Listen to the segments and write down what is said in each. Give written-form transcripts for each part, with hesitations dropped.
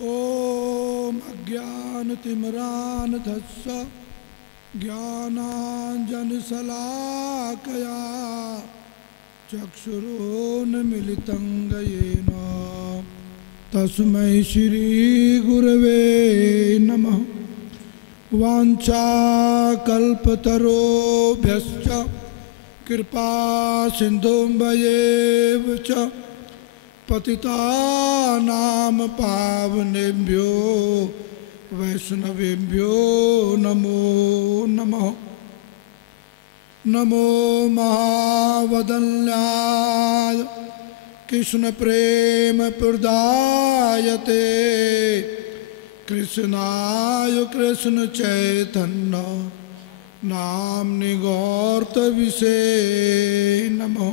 ॐ अज्ञानतिमिरान्धस्य ज्ञानाञ्जनशलाकया चक्षुरुन्मीलितं येन तस्मै श्रीगुरवे नमः। वाञ्छाकल्पतरुभ्यश्च कृपासिन्धुभ्येव च पतितानां पावनेभ्यो वैष्णवेभ्यो नमो नमः। नमो महावदन्याय कृष्णप्रेमप्रदायते कृष्णाय कृष्णचैतन्य नाम्नि गौरतविषे नमः।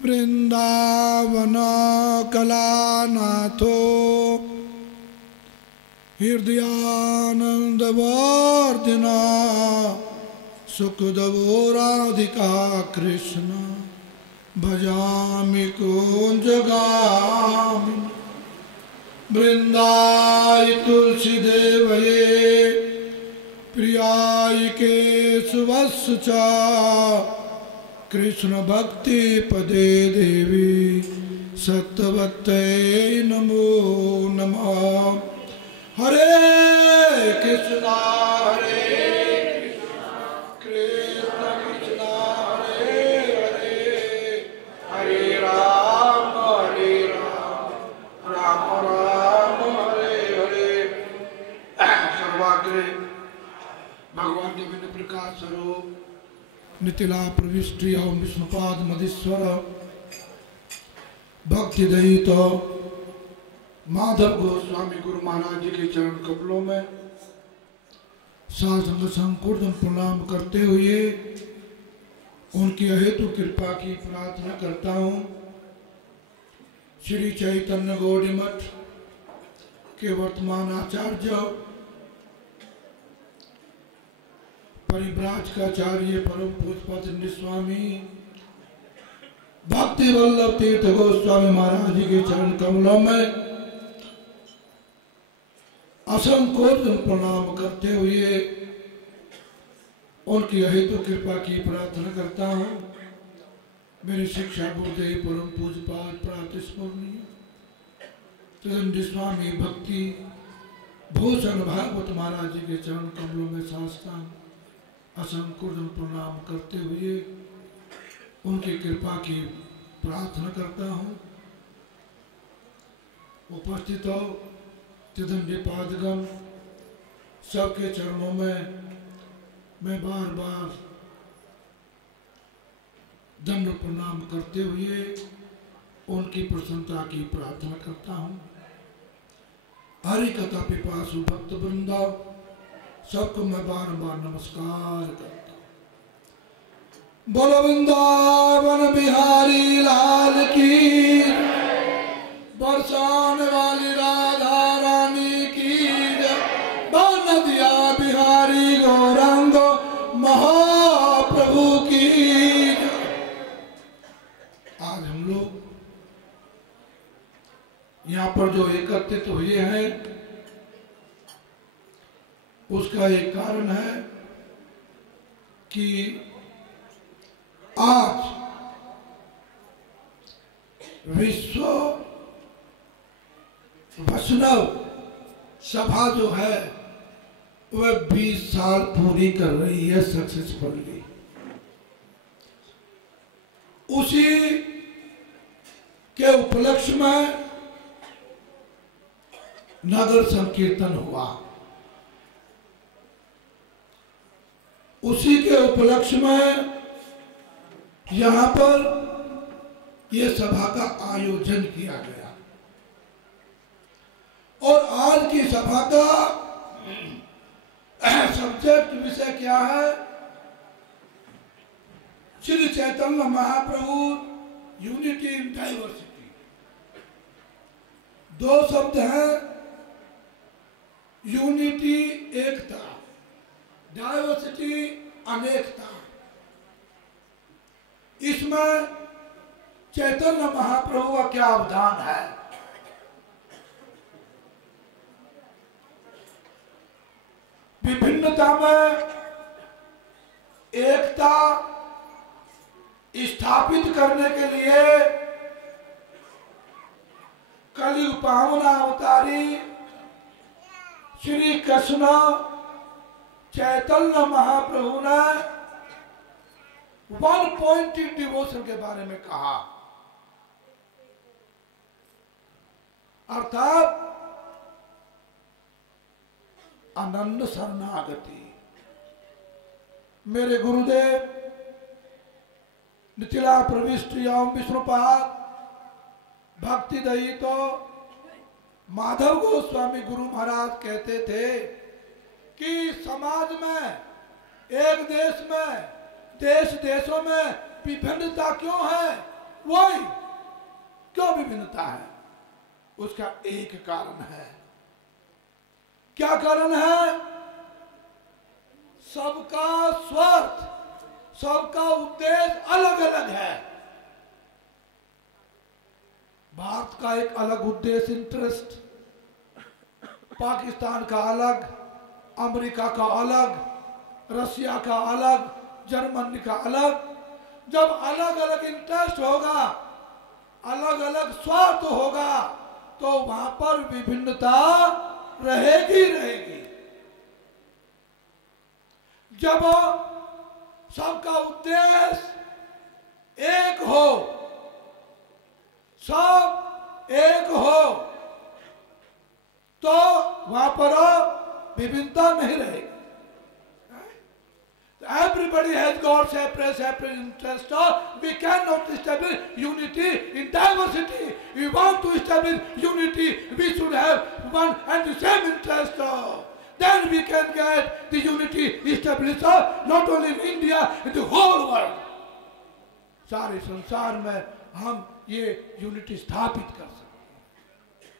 वृंदावन कलानाथो हृदयानंदवर्धिना सुखदवो राधिका कृष्ण भजामि कुञ्जगामिनि। वृंदाय तुलसीदेवये प्रियाय केशवस्य च कृष्ण भक्ति पदे देवी सत्यवत्ते नमो नमः। हरे कृष्णा कृष्ण कृष्णा हरे हरे हरे राम राम राम हरे हरे। सर्वाग्रे भगवान के विभिन्न प्रकाश स्वरूप नितिला प्रविष्टि ओम विष्णुपाद मधीश्वर भक्ति दयित माधव गोस्वामी गुरु महाराज जी के चरण कमलों में सासंग संकुर्दन प्रणाम करते हुए उनकी अहेतु कृपा की प्रार्थना करता हूँ। श्री चैतन्य गौड़ी मठ के वर्तमान आचार्य परिव्राज का आचार्य परम पूज्य स्वामी भक्ति वल्लभ तीर्थ गोस्वामी महाराज जी के चरण कमलों में असंकोच प्रणाम करते हुए उनकी अहेतु कृपा की प्रार्थना करता हूँ। मेरी शिक्षा गुरुदेव परम पूज्यपाद प्रातस्मरणीय त्रिदंडी स्वामी भक्ति भूषण भागवत महाराज जी के चरण कमलों में साष्टांग असंकुर्दन प्रणाम करते हुए उनकी कृपा की प्रार्थना करता हूँ। उपस्थित हो त्रिदंडी पादगण सबके चरणों में मैं बार बार दंड प्रणाम करते हुए उनकी प्रसन्नता की प्रार्थना करता हूँ। हरि कथा पिपासु भक्त वृंदा सबको मैं बार नमस्कार करता हूँ। बोलो वृंदावन बिहारी लाल की, बरसाने वाली राधा रानी की जय। नदिया बिहारी गौरांग महाप्रभु की जय। आज हम लोग यहाँ पर जो एकत्रित हुए हैं उसका एक कारण है कि आज विश्व वैष्णव सभा जो है वह 20 साल पूरी कर रही है सक्सेसफुली। उसी के उपलक्ष्य में नगर संकीर्तन हुआ। उसी के उपलक्ष्य में यहाँ पर यह सभा का आयोजन किया गया और आज की सभा का सब्जेक्ट विषय क्या है? Shri Chaitanya Mahaprabhu unity in diversity. दो शब्द हैं, यूनिटी एकता, डाइवर्सिटी अनेकता। इसमें चैतन्य महाप्रभु का क्या अवदान है? विभिन्नता में एकता स्थापित करने के लिए कलयुग पावन अवतारी श्री कृष्ण चैतन्य महाप्रभु ने 1 पॉइंटेड डिवोशन के बारे में कहा, अर्थात अनन्य शरणागति। मेरे गुरुदेव नितिला प्रविष्ट एवं विष्णुपाद भक्ति दही तो माधव गोस्वामी गुरु महाराज कहते थे कि समाज में, एक देश में, देश देशों में विभिन्नता क्यों है? वही क्यों विभिन्नता है? उसका एक कारण है। क्या कारण है? सबका स्वार्थ, सबका उद्देश्य अलग अलग है। भारत का एक अलग उद्देश्य, इंटरेस्ट, पाकिस्तान का अलग, अमेरिका का अलग, रशिया का अलग, जर्मनी का अलग। जब अलग अलग इंटरेस्ट होगा, अलग अलग स्वार्थ होगा, तो वहां पर विभिन्नता रहेगी रहेगी। जब सबका उद्देश्य एक हो, सब एक हो, तो वहां पर विभिन्नता नहीं रहेगी। Everybody has got separate interest. We cannot establish unity in diversity. If we want to establish unity, we should have one and the same interest. Then we can get the unity established not only in India, in the whole world. सारे संसार में हम ये unity स्थापित कर सकते हैं।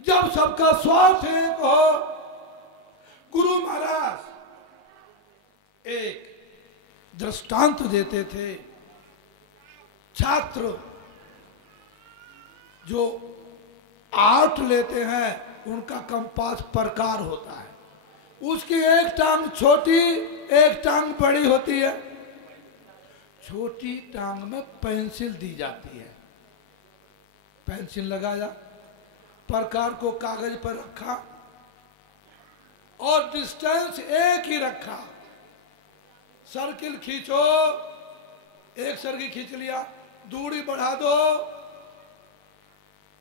जब सबका स्वार्थ एक हो, गुरु महाराज एक दृष्टांत देते थे। छात्र जो आर्ट लेते हैं, उनका कंपास प्रकार होता है, उसकी एक टांग छोटी, एक टांग बड़ी होती है। छोटी टांग में पेंसिल दी जाती है, पेंसिल लगाया, प्रकार को कागज पर रखा और डिस्टेंस एक ही रखा। सर्किल खींचो, एक सर्किल खींच लिया, दूरी बढ़ा दो,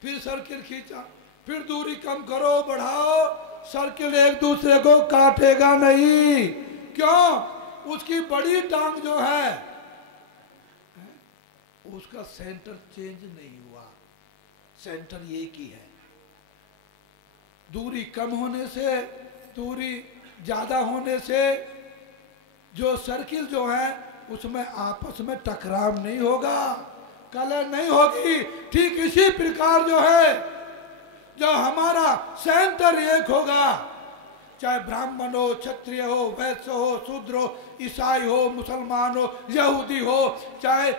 फिर सर्किल खींचा, फिर दूरी कम करो, बढ़ाओ, सर्किल एक दूसरे को काटेगा नहीं। क्यों? उसकी बड़ी टांग जो है उसका सेंटर चेंज नहीं हुआ, सेंटर एक ही है। दूरी कम होने से, दूरी ज्यादा होने से जो सर्किल जो है उसमें आपस में टकराव नहीं होगा, कलह नहीं होगी। ठीक इसी प्रकार जो है, जो हमारा सेंटर एक होगा, चाहे ब्राह्मण हो, क्षत्रिय हो, वैश्य हो, शूद्र हो, ईसाई हो, मुसलमान हो, यहूदी हो, चाहे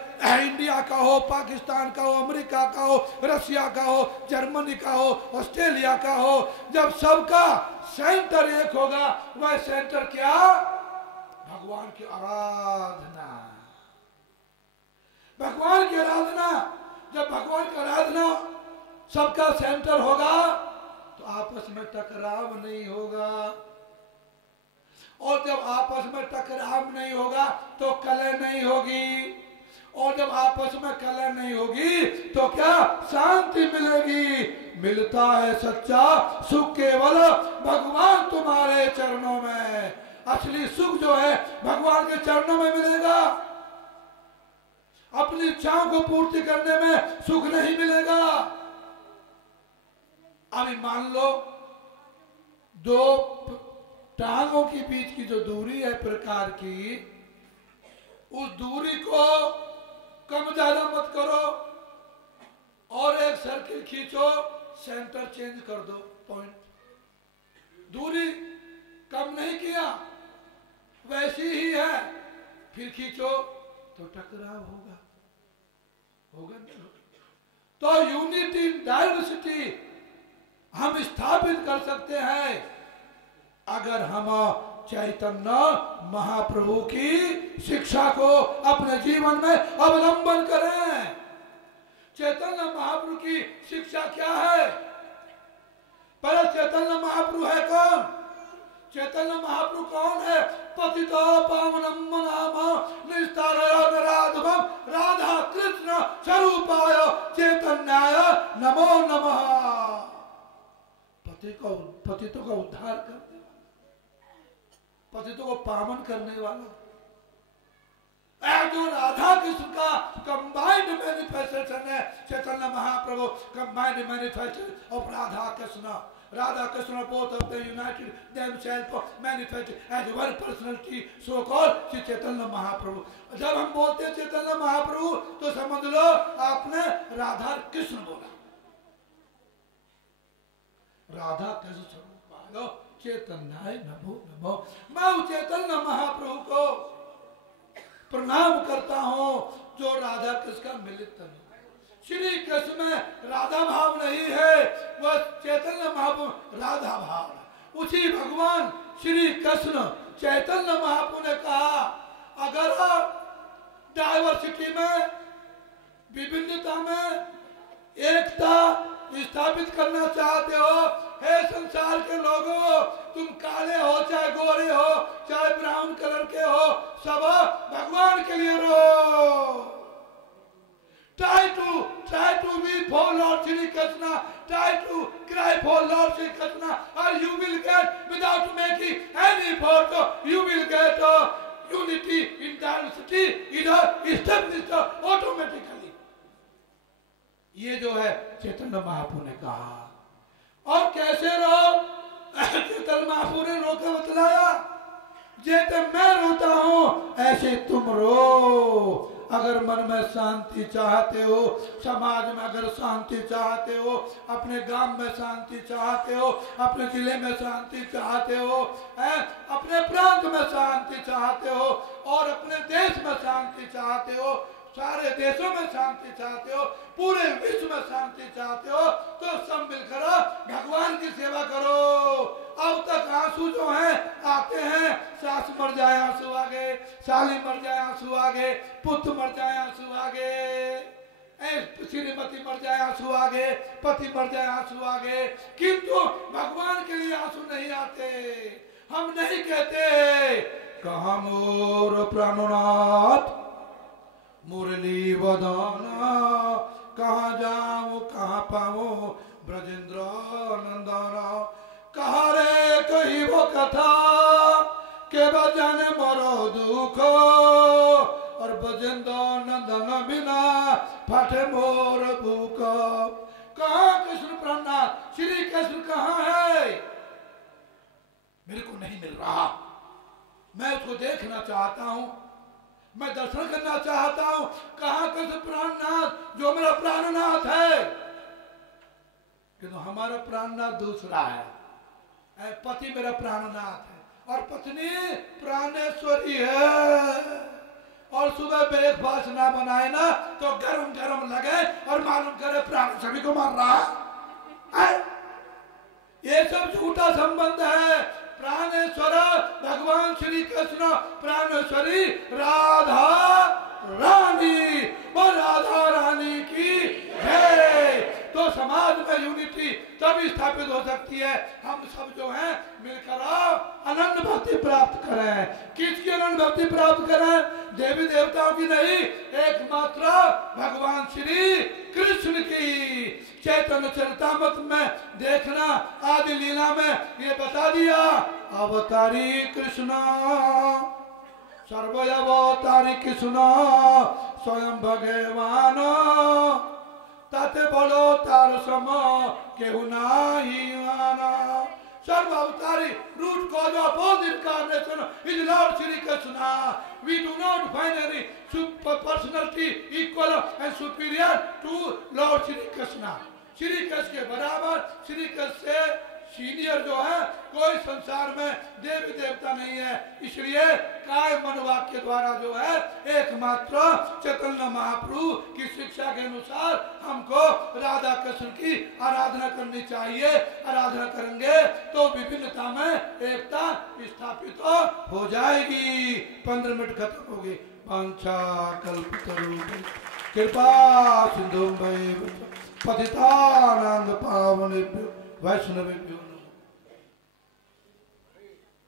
इंडिया का हो, पाकिस्तान का हो, अमेरिका का हो, रशिया का हो, जर्मनी का हो, ऑस्ट्रेलिया का हो, जब सबका सेंटर एक होगा, वह सेंटर क्या? भगवान की आराधना। भगवान की आराधना, जब भगवान की आराधना सबका सेंटर होगा तो आपस में टकराव नहीं होगा, और जब आपस में टकराव नहीं होगा तो कलह नहीं होगी, और जब आपस में कलह नहीं होगी तो क्या? शांति मिलेगी। मिलता है सच्चा सुख केवल भगवान तुम्हारे चरणों में। असली सुख जो है भगवान के चरणों में मिलेगा। अपनी इच्छाओं को पूर्ति करने में सुख नहीं मिलेगा। अभी मान लो दो टांगों के बीच की जो दूरी है प्रकार की, उस दूरी को कम ज्यादा मत करो और एक सर्किल खींचो, सेंटर चेंज कर दो, पॉइंट। दूरी कम नहीं किया, वैसी ही है, फिर खींचो तो टकराव होगा, होगा नहीं? तो यूनिटी इन डाइवर्सिटी हम स्थापित कर सकते हैं अगर हम चैतन्य महाप्रभु की शिक्षा को अपने जीवन में अवलंबन करें। चैतन्य महाप्रभु की शिक्षा क्या है? पहले चैतन्य महाप्रभु है कौन? चैतन्य महाप्रभु कौन है? पतितो पावनम नाम निस्तारय नराधमं राधा कृष्ण स्वरूपाय चैतन्याय नमो नमः। पतितों का उद्धार करने वाला, पतितों को पावन करने वाला, जो राधा कृष्ण का कंबाइंड मैनिफेस्टेशन है Chaitanya Mahaprabhu, combined manifestation of Radha Krishna. Radha Krishna both of them united themselves manifested as one personality, so called Sri Chaitanya Mahaprabhu. जब हम बोलते हैं चैतन्य महाप्रभु तो समझ लो आपने राधा कृष्ण बोला। राधा कृष्ण स्वरूपाय चैतन्याय नमो नमो। मैं उस चैतन्य महाप्रभु को प्रणाम करता हूँ जो राधा कृष्ण का मिलित तन। श्री कृष्ण में राधा भाव नहीं है, वह चैतन्य महाप्रभु राधा भाव है। उसी भगवान श्री कृष्ण चैतन्य महाप्रभु ने कहा, अगर डाइवर्सिटी में, विभिन्नता में एकता स्थापित करना चाहते हो, हे संसार के लोगों, तुम काले हो चाहे गोरे हो चाहे ब्राउन कलर के हो, सब भगवान के लिए रो। Try to be for Lord Shri Krishna. Try to cry for Lord Shri Krishna, or you will get, without making any effort, you will get unity in diversity is established automatically. ये जो है चैतन्य महाप्रभु ने कहा। और कैसे रो? चैतन्य महाप्रभु ने रो के बतलाया, जैसे मैं रोता हूँ ऐसे तुम रो। अगर मन में शांति चाहते हो, समाज में अगर शांति चाहते हो, अपने गांव में शांति चाहते हो, अपने जिले में शांति चाहते हो, अपने प्रांत में शांति चाहते हो और अपने देश में शांति चाहते हो, सारे देशों में शांति चाहते हो, पूरे विश्व में शांति चाहते हो, तो सब मिलकर भगवान की सेवा करो। अब तक आंसू जो हैं आते हैं, सास मर जाए आंसू आ गए, साली मर जाए आंसू आ गए, पुत्र मर जाए आंसू आ गए, श्रीमती मर जाए आंसू आ गए, पति मर जाए आंसू आ गए, किंतु भगवान के लिए आंसू नहीं आते। हम नहीं कहते कहाँ मोर प्राणनाथ मुरली वदना, कहाँ जाऊं कहाँ पाऊं ब्रजेंद्र नंदना, कहा रे कही वो कथा के बजन मरो दुख, और ब्रजेंद्र नंदन बिना फटे मोर भूख। कहाँ कृष्ण प्राणनाथ श्री कृष्ण कहाँ है? मेरे को नहीं मिल रहा। मैं उसको देखना चाहता हूँ, मैं दर्शन करना चाहता हूं। कहाँ कृष्ण प्राणनाथ जो मेरा प्राणनाथ है? किंतु हमारा प्राणनाथ दूसरा है। पति मेरा प्राणनाथ है और पत्नी प्राणेश्वरी है। और सुबह ब्रेकफास्ट ना बनाए ना तो गरम गरम लगे और मालूम करे प्राण सभी को मार रहा है। ये सब झूठा संबंध है। प्राणेश्वर भगवान श्री कृष्ण, प्राणेश्वरी राधा रानी, और राधा रानी की है। तो समाज में यूनिटी तभी स्थापित हो सकती है, हम सब जो हैं मिलकर अनंत भक्ति प्राप्त करें। किसकी अनंत भक्ति प्राप्त करें? देवी देवताओं की नहीं, एकमात्र भगवान श्री कृष्ण की। चैतन्य चरितामृत में देखना, आदि लीला में ये बता दिया, अवतारी कृष्ण सर्वअवतारी कृष्ण स्वयं भगवान, ताते बोलो तार सम केहू नाही आना। सर्व अवतारी root cause of all incarnation is Lord Shri Krishna. We do not find any super personality equal and superior to Lord Shri Krishna. Shri Krishna के बराबर, श्री कृष्ण से सीनियर जो है कोई संसार में देवी देवता नहीं है। इसलिए काय मन वाक्य द्वारा जो है एकमात्र चैतन्य महाप्रभु की शिक्षा के अनुसार हमको राधा कृष्ण की आराधना करनी चाहिए। आराधना करेंगे तो विभिन्नता में एकता स्थापित हो जाएगी। 15 मिनट खत्म हो गए। वांछा कल्पतरुभ्यश्च कृपा सिन्धुभ्यो पतितानां पावनेभ्यो वैष्णवेभ्यो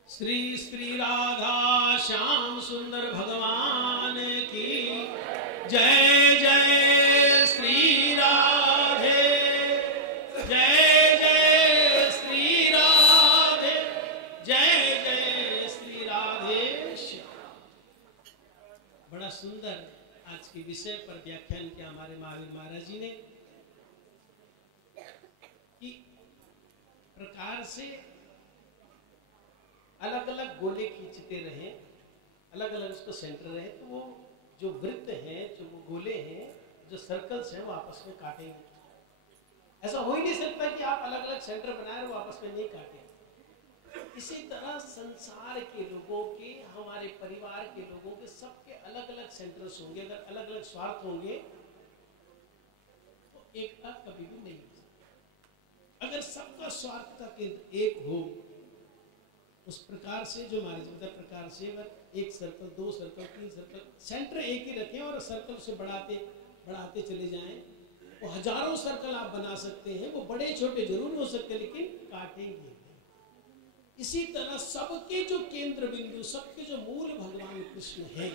श्री श्री राधा श्याम सुंदर भगवान की जय। जय श्री राधे, जय जय श्री राधे, जय जय श्री राधे श्याम। बड़ा सुंदर आज के विषय पर व्याख्यान किया हमारे महावीर महाराज जी ने, कि प्रकार से अलग अलग गोले खींचते रहे, अलग अलग उसको सेंटर रहे, तो वो जो वृत्त हैं, जो वो गोले हैं, जो सर्कल्स हैं, वो आपस में काटेंगे। ऐसा हो ही नहीं सकता कि आप अलग अलग सेंटर बनाए वो आपस में नहीं काटें। इसी तरह संसार के लोगों के, हमारे परिवार के लोगों के, सबके अलग अलग सेंटर्स होंगे। अगर अलग अलग स्वार्थ होंगे तो एकता कभी भी नहीं हो सकती। अगर सबका स्वार्थ का केंद्र एक हो, उस प्रकार से जो हमारे मतलब प्रकार से अगर एक सर्कल, 2 सर्कल, 3 सर्कल, सेंटर एक ही रखें और सर्कल से बढ़ाते बढ़ाते चले जाएं, वो हजारों सर्कल आप बना सकते हैं। वो बड़े छोटे जरूर हो सकते हैं, लेकिन काटेंगे। इसी तरह सबके जो केंद्र बिंदु, सबके जो मूल भगवान कृष्ण हैं,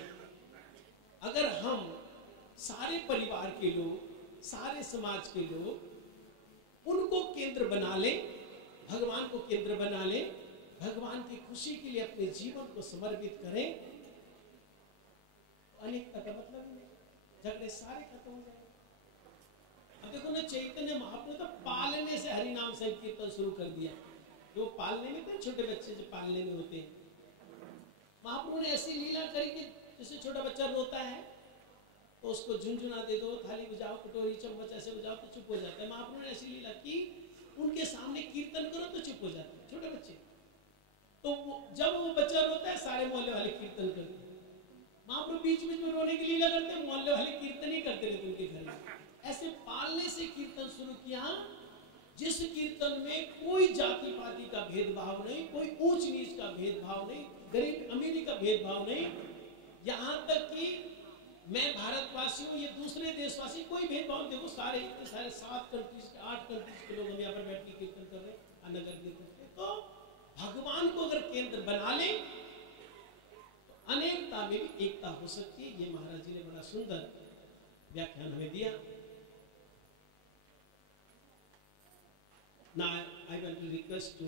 अगर हम सारे परिवार के लोग, सारे समाज के लोग उनको केंद्र बना लें, भगवान को केंद्र बना लें, भगवान की खुशी के लिए अपने जीवन को समर्पित करें, तो अनेकता का मतलब ही नहीं, झगड़े सारे खत्म हो जाएंगे। अब देखो ना, चैतन्य महाप्रभु तो पालने से हरि नाम संकीर्तन शुरू कर दिया। जो पालने में, तो छोटे बच्चे जो पालने में होते हैं, महाप्रभु ने ऐसी लीला करी कि जैसे छोटा बच्चा रोता है तो उसको झुनझुना दे दो, थाली बजाओ, कटोरी चम्मच ऐसे बजाओ तो चुप हो जाता है। महाप्रभु ने ऐसी लीला की, उनके सामने कीर्तन करो तो चुप हो जाते हैं छोटे बच्चे। तो जब वो बच्चा रोता है, सारे मोहल्ले वाले कीर्तन करते हैं। महाप्रभु बीच बीच में रोने की लीला करते हैं, मोहल्ले वाले कीर्तन ही करते रहते उनके घर में। ऐसे पालने से कीर्तन शुरू किया, जिस कीर्तन में कोई जाति पाति का भेदभाव नहीं, कोई ऊंच नीच का भेदभाव नहीं, गरीब अमीरी का भेदभाव नहीं, यहाँ तक कि मैं भारतवासी हूँ, ये दूसरे देशवासी, कोई भेदभाव। देखो सारे 7 कंट्रीज, 8 कंट्रीज के लोग हम यहाँ पर बैठ के कीर्तन कर रहे हैं, नगर कीर्तन। तो भगवान को अगर केंद्र बना ले तो अनेकता में भी एकता हो सकती है। ये महाराज जी ने बड़ा सुंदर व्याख्यान हमें दिया। Now I want to request to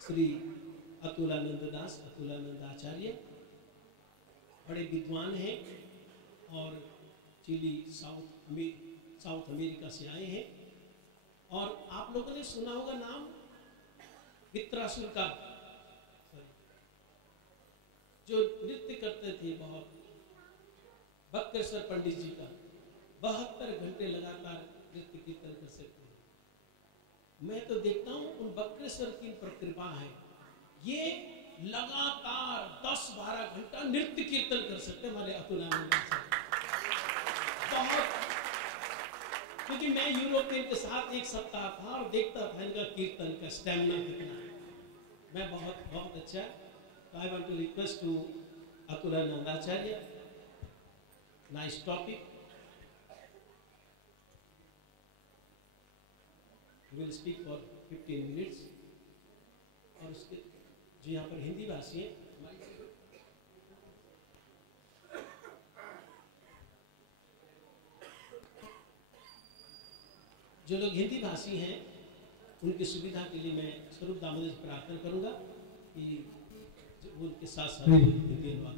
Shri Atulanand दास, अतुलानंद आचार्य, बड़े विद्वान हैं और चिली साउथ अमेरिका से आए हैं। और आप लोगों ने सुना होगा नाम वित्रासुर का, जो नृत्य करते थे बहुत, बक्रेश्वर पंडित जी का 72 घंटे लगातार नृत्य कीर्तन कर सकते हैं। मैं तो देखता हूँ उन बक्रेश्वर की पर कृपा है, ये लगातार 10-12 घंटा नृत्य कीर्तन कर सकते हैं हमारे अतुलानंद से। बहुत, क्योंकि मैं यूरोप में इनके साथ 1 सप्ताह था और देखता था इनका कीर्तन का स्टैमिना कितना है। मैं बहुत अच्छा। तो I want to request to Atulanand Acharya, nice topic, will speak for 15 minutes. और उसके जो यहाँ पर हिंदी भाषी हैं, जो लोग हिंदी भाषी हैं उनकी सुविधा के लिए मैं स्वरूप दामोदर से प्रार्थना करूंगा कि उनके साथ साथ हिंदी अनुवाद